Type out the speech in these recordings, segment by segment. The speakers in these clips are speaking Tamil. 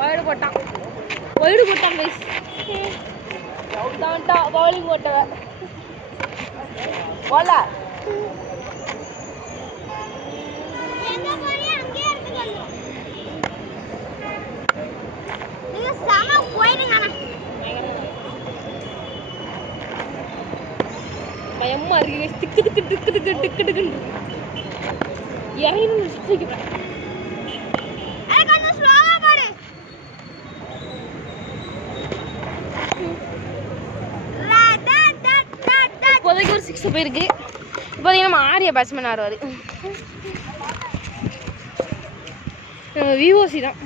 வைடு போட்டான் கைஸ். தான்டா பவுலிங் போட்டவ போல. பயமா இருக்கு. திக்கு திக்கு திக்கு திக்கு டிக்கு டிக்குன்னு இறங்கி இப்போதைக்கு ஒரு 6 போயிருக்கு. இப்போதைக்கு நம்ம ஆரியா பேட்ஸ்மேன் ஆடுவார். விஓசி தான்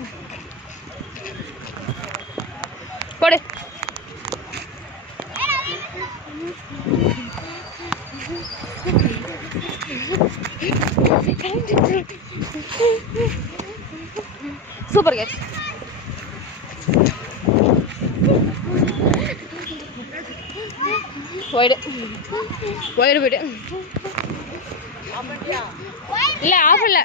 போடு. Super catch. வைடு போயிடு. இல்லை ஆஃப் இல்லை.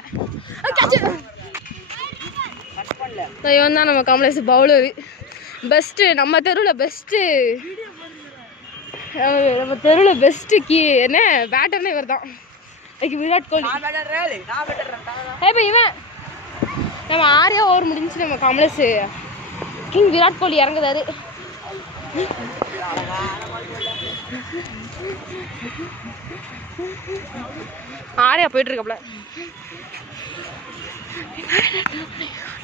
இவன் தான் நம்ம கமலேஷ் பவுலரு. பெஸ்ட்டு நம்ம தெருவில் பெஸ்ட்டு என்ன பேட்டர்னு இவர் தான். விராட் கோலி. இப்போ இவன் நம்ம ஆரியா ஓவர் முடிஞ்சு நம்ம கமலேஷ் கிங் விராட் கோலி இறங்குதாரு. ஆரியா போயிட்டு இருக்கப்பல.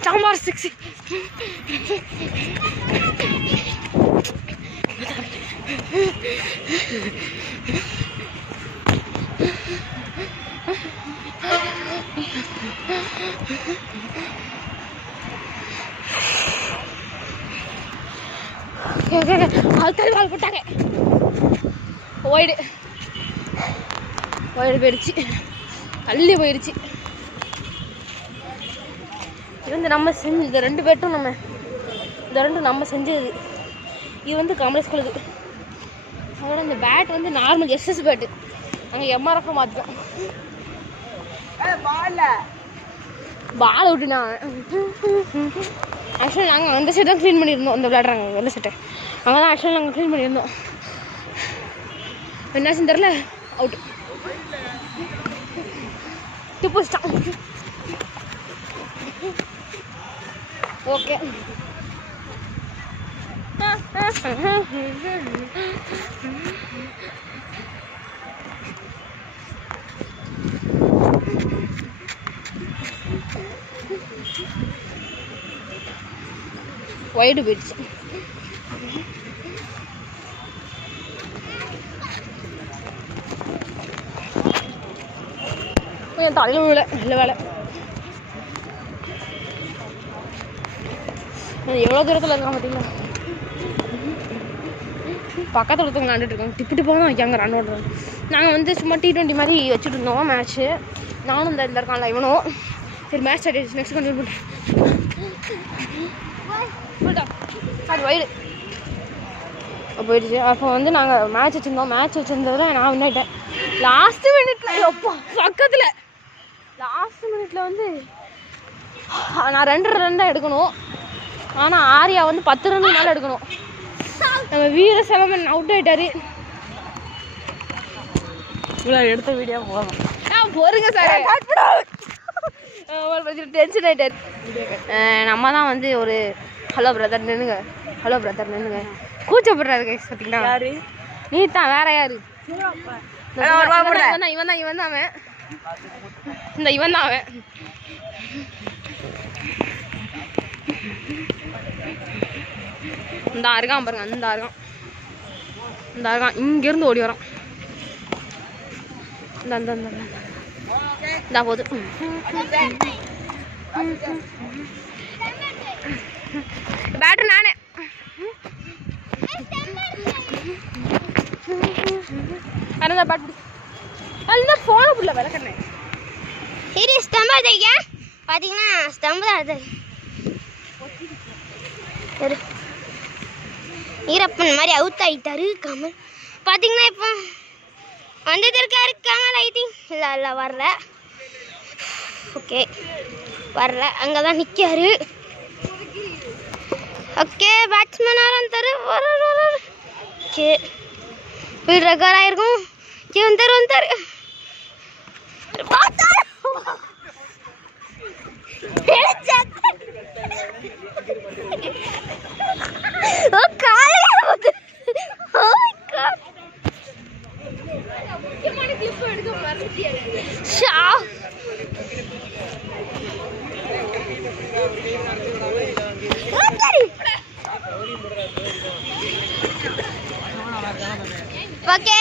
சாம்பார் 6. ஆள் போட்டாங்க. வைடு போயிடுச்சு. தள்ளி போயிடுச்சு. இது வந்து நம்ம செஞ்சு இந்த 2 பேட்டும் நம்ம செஞ்சது. இது வந்து கமலேஷ் குழுது. அதோட இந்த பேட் வந்து நார்மல் எஸ்எஸ் பேட்டு. அங்கே எம்ஆர்எஃப் மாற்றிட்டோம். பால் விட்டுனா ஆக்சுவலி நாங்கள் அந்த சைடு தான் க்ளீன் பண்ணியிருந்தோம். அந்த விளையாடுறாங்க வெள்ளை சட்டை அங்கே தான் ஆக்சுவலி நாங்கள் க்ளீன் பண்ணியிருந்தோம். என்னாச்சுன்னு தெரில. அவுட். டிப்பு ஸ்டாப். ஓகே. வைடு போயிடுச்சு. தலையில் விழ நல்ல வேலை. எவ்வளோ தூரத்தில் இருக்கான் பார்த்தீங்களா? பக்கத்தில் ஒருத்தவங்க விளாண்டுட்டு இருக்காங்க. டிப்பு போக தான் வைக்காங்க ரன் ஓடுறாங்க. நாங்கள் வந்து சும்மா T20 மாதிரி வச்சுட்டு இருந்தோம் மேட்ச்சு. நானும் இந்த இடத்துல இருக்கான்ல இவனும். சரி மேட்ச் ஆகிடுச்சு. நெக்ஸ்ட் கண்டினியூ பண்ணுறேன். அது வைடு போயிடுச்சு. அப்போ வந்து நாங்கள் மேட்ச் வச்சுருந்ததில் நான் வின்னாயிட்டேன். லாஸ்ட் மினிட்ல பக்கத்தில் லாஸ்ட் மினிட்ல வந்து நான் 2 ரன் தான் எடுக்கணும். ஆனால் ஆரியா வந்து 10 ரன் மேலே எடுக்கணும். நம்ம வீர செலவன் அவுட் ஆகிட்டாரு. இவ்வளோ எடுத்த வீடியோ போகலாம். போருங்க சார். டென்ஷன் ஆகிட்டாரு. நம்ம தான் வந்து ஒரு ஹலோ பிரதர் நின்னுங்க கூச்சப்படுறாரு கைஸ். பார்த்தீங்களா யாரு? நீ தான். வேற யாரு? இவன் தான் அவன். இவன் தான் அவன். இந்த இருக்கான் பாருங்க. இந்த இருக்கான் இங்கேருந்து ஓடி வரான். இந்த போது பேட்டர் நானே. அண்ணா பேட் பிடி. நல்லா ஃபோனை புள்ள விளக்கண்ணே. சரி ஸ்டம்பா தையா பார்த்தீங்கன்னா ஸ்டம்பு தான் அது. சரி ஈரப்பன் மாதிரி அவுட் ஆகிட்டாரு கமல். பார்த்தீங்கன்னா இப்போ வந்துட்டு இருக்காரு கமல். ஐ திங்க் இல்லை வரல. ஓகே வரல, அங்கதான் நிக்காரு. ஓகே, பேட்ஸ்மேன் ஆரம்பித்தாரு. ஓகே, ஃபீல்ட் ரெக்கார்ட் ஆயிருக்கும். ஓகே, வந்தாரு. ஓகே,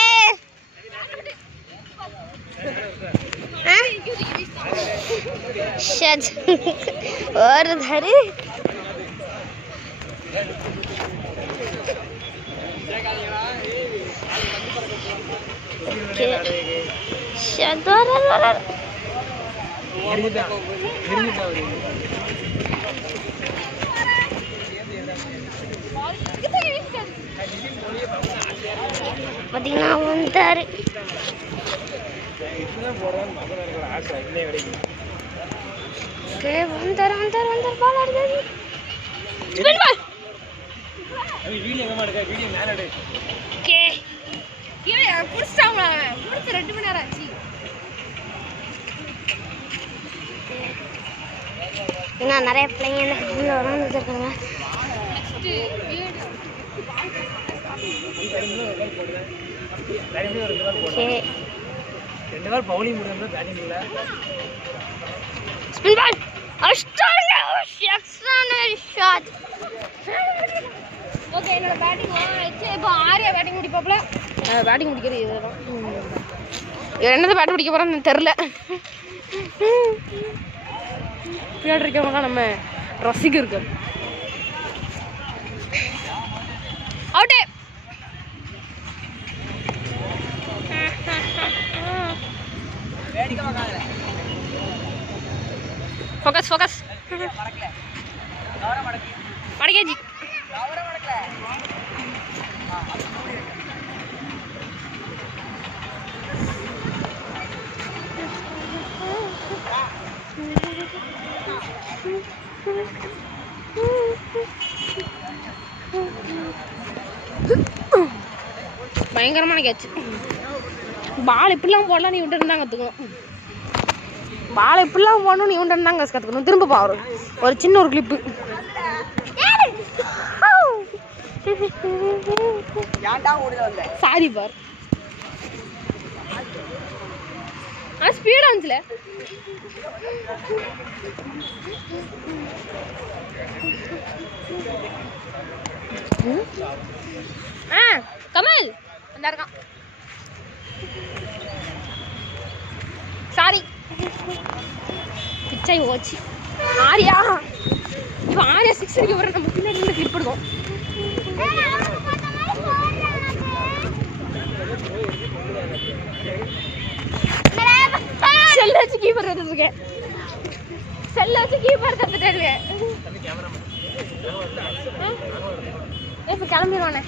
ஒரு தரு பார்த்தீங்கன்னா வந்தாரு. வந்தாரு பால் ஆடுது. இன்னும் நிறைய பிள்ளைங்க இருக்காங்க. ஓகே, என்னோட பேட்டிங் ஆயிடுச்சு. இப்போ ஆரியா பேட்டிங் முடிப்பாப்புல. பேட்டிங் முடிக்கிறது இதுதான். என்னது பேட் பிடிக்க போகிறோன்னு தெரில. பின்னாடி இருக்கவங்க தான் நம்ம ரசிகர்கள். அவுட்டே. ஃபோக்கஸ் மடக்கேஜி. பயங்கரமான கேட்ச். பால் இப்படிலாம் போடலாம், நீ விட்டு தான் கற்றுக்கணும். பால் இப்படிலாம் போடணும், நீ விட்டு தான் கற்றுக்கணும். திரும்ப பாரு, ஒரு சின்ன ஒரு கிளிப்பு. சாரி பார், ஆனால் ஸ்பீடாக இருந்துச்சுல. கமல் அந்த இருக்கான். சாரி, பிச்சை ஓச்சு. ஆரியா இப்போ ஆரியா 6 அடிக்க வர நம்ம பின்னாடி இருந்து கிளிப் எடுக்கும். செல்ல வச்சு கீப்பர் இருக்கேன். செல்ல வச்சு கீப்பர் தந்துட்டேன். இப்போ கிளம்பிடுவானே.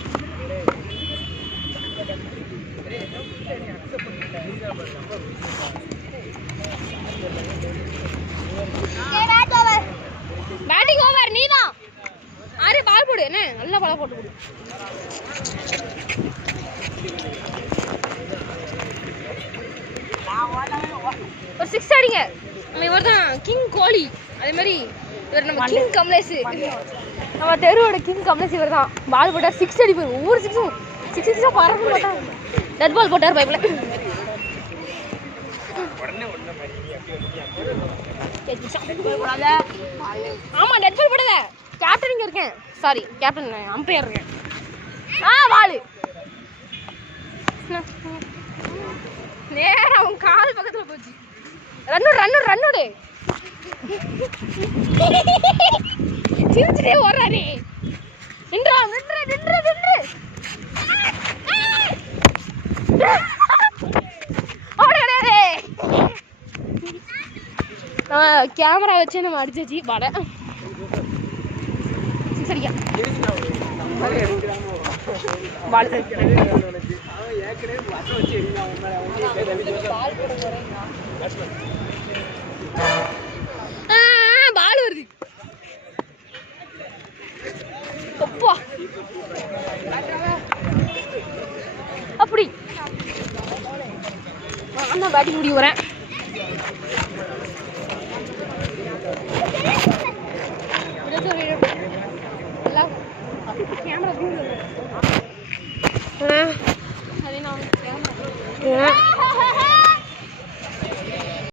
Batting over. நீதான் ஆரே பால் போடு. என்ன நல்ல பால் போட்டு கொடு. ஒரு 6 அடிங்க. நம்ம இவர் தான் கிங் கோலி. அதே மாதிரி இவர் நம்ம கிங் கமலேஷ். நம்ம தெருவோட கிங் கமலேஷ் இவர் தான். பால் போட்டால் 6 அடிப்பார். ஒவ்வொரு 6 பறந்து போட்டார். டெட் பால் போட்டார் பைப்பில். ஆமா, டெட் பால் போடாத. கேப்டன் இங்க இருக்கேன். சாரி, கேப்டன் அம்பையர் இருக்கேன். பால் நேரா அவன் கால் பக்கத்துல போச்சு. ரன்னோடு சிரிச்சுட்டே ஓடுறாரு. நின்றா. கேமரா வச்சு நம்ம அடிச்சாச்சு பாட. சரியா நான் தான் பேட்டிங் முடிக்க வரேன். கேமரா